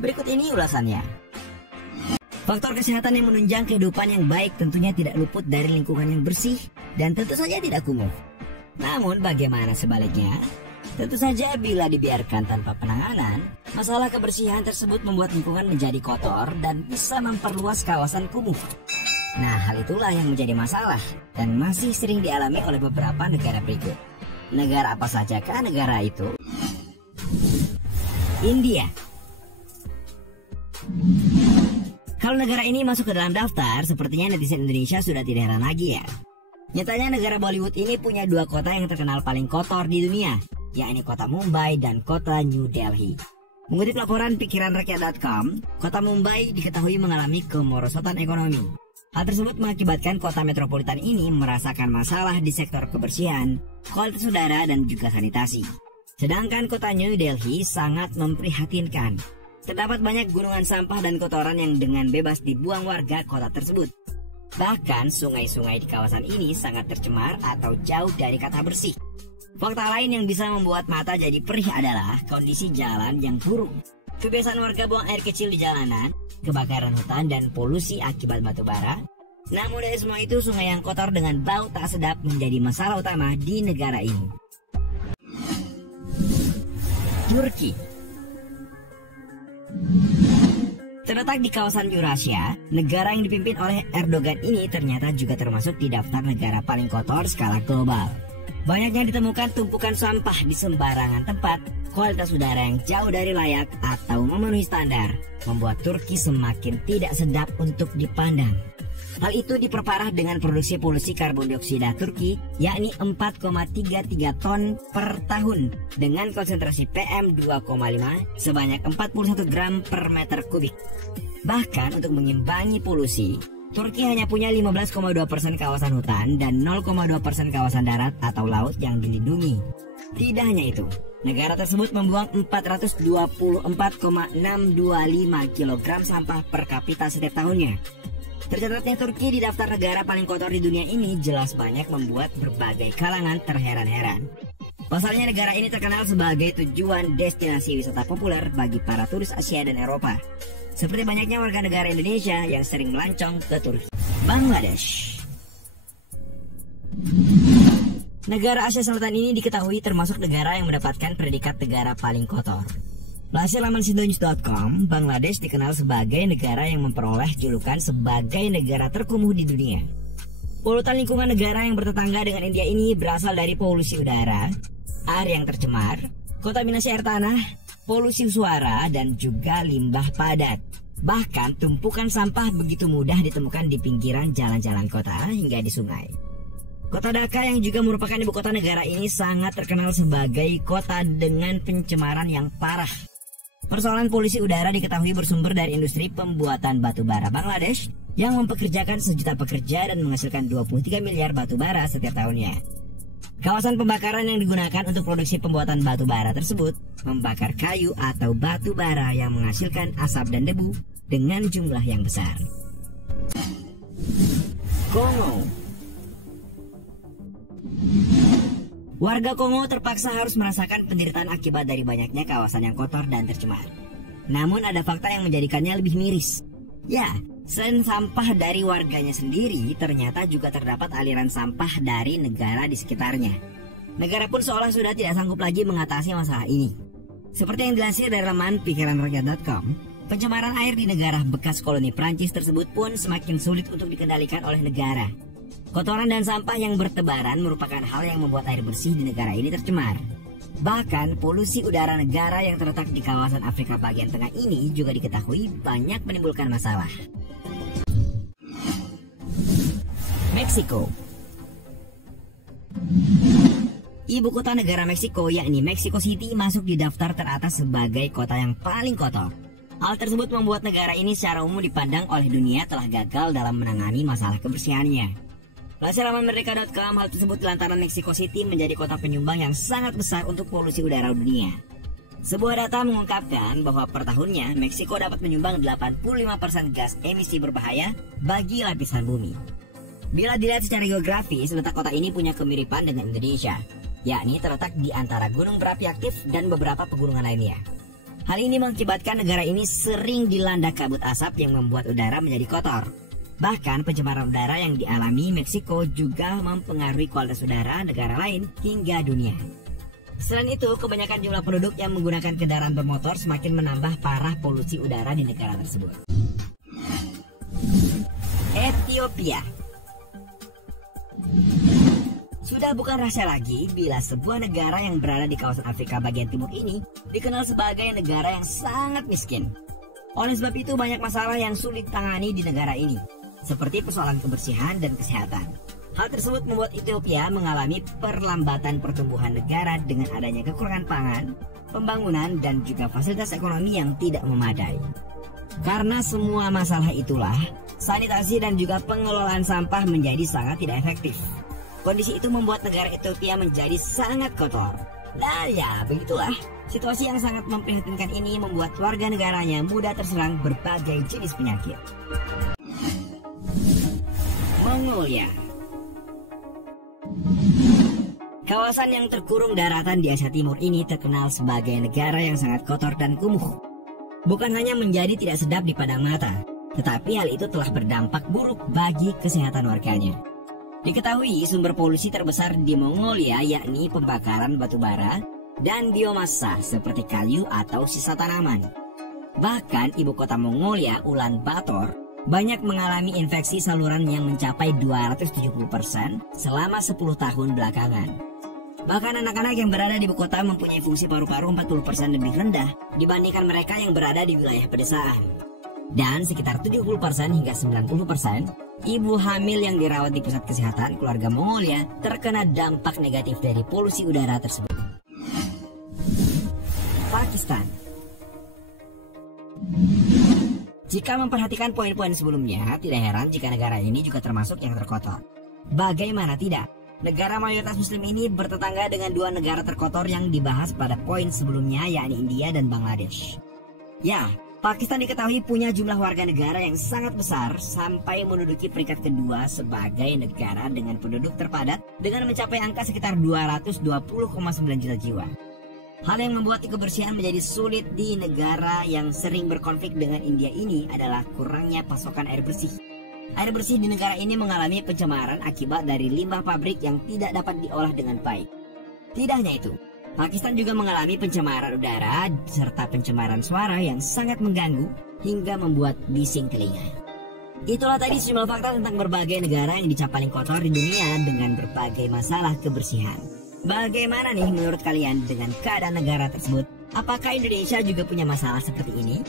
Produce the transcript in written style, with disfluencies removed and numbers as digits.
Berikut ini ulasannya. Faktor kesehatan yang menunjang kehidupan yang baik tentunya tidak luput dari lingkungan yang bersih dan tentu saja tidak kumuh. Namun bagaimana sebaliknya? Tentu saja bila dibiarkan tanpa penanganan, masalah kebersihan tersebut membuat lingkungan menjadi kotor dan bisa memperluas kawasan kumuh. Nah, hal itulah yang menjadi masalah dan masih sering dialami oleh beberapa negara berikut. Negara apa sajakah negara itu? India. Kalau negara ini masuk ke dalam daftar, sepertinya netizen Indonesia sudah tidak heran lagi ya. Nyatanya negara Bollywood ini punya dua kota yang terkenal paling kotor di dunia, yakni kota Mumbai dan kota New Delhi. Mengutip laporan pikiranrakyat.com, kota Mumbai diketahui mengalami kemerosotan ekonomi. Hal tersebut mengakibatkan kota metropolitan ini merasakan masalah di sektor kebersihan, kualitas udara, dan juga sanitasi. Sedangkan kota New Delhi sangat memprihatinkan. Terdapat banyak gunungan sampah dan kotoran yang dengan bebas dibuang warga kota tersebut. Bahkan sungai-sungai di kawasan ini sangat tercemar atau jauh dari kata bersih. Fakta lain yang bisa membuat mata jadi perih adalah kondisi jalan yang buruk. Kebiasaan warga buang air kecil di jalanan, kebakaran hutan, dan polusi akibat batu bara. Namun dari semua itu, sungai yang kotor dengan bau tak sedap menjadi masalah utama di negara ini. Turki. Terletak di kawasan Eurasia, negara yang dipimpin oleh Erdogan ini ternyata juga termasuk di daftar negara paling kotor skala global. Banyaknya ditemukan tumpukan sampah di sembarangan tempat, kualitas udara yang jauh dari layak atau memenuhi standar, membuat Turki semakin tidak sedap untuk dipandang. Hal itu diperparah dengan produksi polusi karbon dioksida Turki, yakni 4,33 ton per tahun, dengan konsentrasi PM2,5 sebanyak 41 gram per meter kubik. Bahkan untuk mengimbangi polusi, Turki hanya punya 15,2% kawasan hutan dan 0,2% kawasan darat atau laut yang dilindungi. Tidak hanya itu, negara tersebut membuang 424,625 kg sampah per kapita setiap tahunnya. Tercatatnya Turki di daftar negara paling kotor di dunia ini jelas banyak membuat berbagai kalangan terheran-heran. Pasalnya negara ini terkenal sebagai tujuan destinasi wisata populer bagi para turis Asia dan Eropa. Seperti banyaknya warga negara Indonesia yang sering melancong ke Turki. Bangladesh. Negara Asia Selatan ini diketahui termasuk negara yang mendapatkan predikat negara paling kotor. Lansir laman sindonews.com, Bangladesh dikenal sebagai negara yang memperoleh julukan sebagai negara terkumuh di dunia. Polutan lingkungan negara yang bertetangga dengan India ini berasal dari polusi udara, air yang tercemar, kontaminasi air tanah, polusi suara, dan juga limbah padat. Bahkan tumpukan sampah begitu mudah ditemukan di pinggiran jalan-jalan kota hingga di sungai. Kota Dhaka yang juga merupakan ibu kota negara ini sangat terkenal sebagai kota dengan pencemaran yang parah. Persoalan polusi udara diketahui bersumber dari industri pembuatan batu bara Bangladesh yang mempekerjakan sejuta pekerja dan menghasilkan 23 miliar batu bara setiap tahunnya. Kawasan pembakaran yang digunakan untuk produksi pembuatan batu bara tersebut membakar kayu atau batu bara yang menghasilkan asap dan debu dengan jumlah yang besar. Kongo. Warga Kongo terpaksa harus merasakan penderitaan akibat dari banyaknya kawasan yang kotor dan tercemar. Namun ada fakta yang menjadikannya lebih miris. Ya, selain sampah dari warganya sendiri, ternyata juga terdapat aliran sampah dari negara di sekitarnya. Negara pun seolah sudah tidak sanggup lagi mengatasi masalah ini. Seperti yang dilansir dari laman pikiranrakyat.com, pencemaran air di negara bekas koloni Prancis tersebut pun semakin sulit untuk dikendalikan oleh negara. Kotoran dan sampah yang bertebaran merupakan hal yang membuat air bersih di negara ini tercemar. Bahkan polusi udara negara yang terletak di kawasan Afrika bagian tengah ini juga diketahui banyak menimbulkan masalah. Meksiko. Ibu kota negara Meksiko yakni Mexico City masuk di daftar teratas sebagai kota yang paling kotor. Hal tersebut membuat negara ini secara umum dipandang oleh dunia telah gagal dalam menangani masalah kebersihannya. Lansir laman merdeka.com, hal tersebut lantaran Mexico City menjadi kota penyumbang yang sangat besar untuk polusi udara dunia. Sebuah data mengungkapkan bahwa per tahunnya Meksiko dapat menyumbang 85% gas emisi berbahaya bagi lapisan bumi. Bila dilihat secara geografis, letak kota ini punya kemiripan dengan Indonesia, yakni terletak di antara gunung berapi aktif dan beberapa pegunungan lainnya. Hal ini mengakibatkan negara ini sering dilanda kabut asap yang membuat udara menjadi kotor. Bahkan pencemaran udara yang dialami Meksiko juga mempengaruhi kualitas udara negara lain hingga dunia. Selain itu, kebanyakan jumlah penduduk yang menggunakan kendaraan bermotor semakin menambah parah polusi udara di negara tersebut. Ethiopia. Sudah bukan rahasia lagi bila sebuah negara yang berada di kawasan Afrika bagian timur ini dikenal sebagai negara yang sangat miskin. Oleh sebab itu banyak masalah yang sulit ditangani di negara ini, seperti persoalan kebersihan dan kesehatan. Hal tersebut membuat Ethiopia mengalami perlambatan pertumbuhan negara dengan adanya kekurangan pangan, pembangunan, dan juga fasilitas ekonomi yang tidak memadai. Karena semua masalah itulah, sanitasi dan juga pengelolaan sampah menjadi sangat tidak efektif. Kondisi itu membuat negara Ethiopia menjadi sangat kotor. Nah ya, begitulah. Situasi yang sangat memprihatinkan ini membuat warga negaranya mudah terserang berbagai jenis penyakit. Mongolia. Kawasan yang terkurung daratan di Asia Timur ini terkenal sebagai negara yang sangat kotor dan kumuh. Bukan hanya menjadi tidak sedap di pandang mata, tetapi hal itu telah berdampak buruk bagi kesehatan warganya. Diketahui sumber polusi terbesar di Mongolia yakni pembakaran batu bara dan biomasa seperti kayu atau sisa tanaman. Bahkan ibu kota Mongolia, Ulaanbaatar, banyak mengalami infeksi saluran yang mencapai 270% selama 10 tahun belakangan. Bahkan anak-anak yang berada di ibu kota mempunyai fungsi paru-paru 40% lebih rendah dibandingkan mereka yang berada di wilayah pedesaan. Dan sekitar 70% hingga 90% ibu hamil yang dirawat di pusat kesehatan keluarga Mongolia terkena dampak negatif dari polusi udara tersebut. Pakistan. Jika memperhatikan poin-poin sebelumnya, tidak heran jika negara ini juga termasuk yang terkotor. Bagaimana tidak? Negara mayoritas muslim ini bertetangga dengan dua negara terkotor yang dibahas pada poin sebelumnya, yakni India dan Bangladesh. Ya, Pakistan diketahui punya jumlah warga negara yang sangat besar sampai menduduki peringkat kedua sebagai negara dengan penduduk terpadat dengan mencapai angka sekitar 220,9 juta jiwa. Hal yang membuat kebersihan menjadi sulit di negara yang sering berkonflik dengan India ini adalah kurangnya pasokan air bersih. Air bersih di negara ini mengalami pencemaran akibat dari limbah pabrik yang tidak dapat diolah dengan baik. Tidak hanya itu, Pakistan juga mengalami pencemaran udara serta pencemaran suara yang sangat mengganggu hingga membuat bising telinga. Itulah tadi sejumlah fakta tentang berbagai negara yang dicap paling kotor di dunia dengan berbagai masalah kebersihan. Bagaimana nih menurut kalian dengan keadaan negara tersebut? Apakah Indonesia juga punya masalah seperti ini?